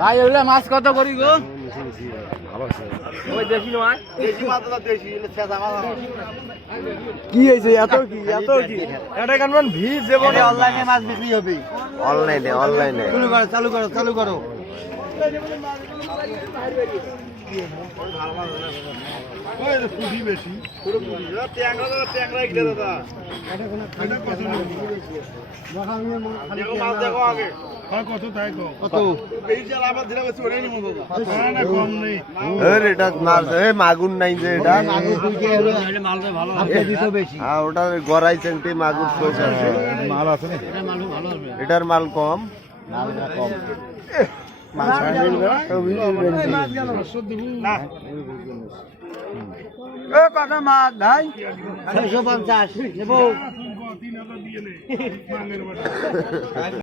ভাই ওগুলা মাছ কত করি গো? কি হয়েছে এত কি এত কি এটা কেমন ভিড় যে বলে অনলাইনে মাছ বিক্রি হবে অনলাইনে চালু করো চালু করো মাগুর নাই যে এটা ওটা গড়াই চেংটি মাগুর মাল আছে এটার মাল কম কত মাছ ভাই 650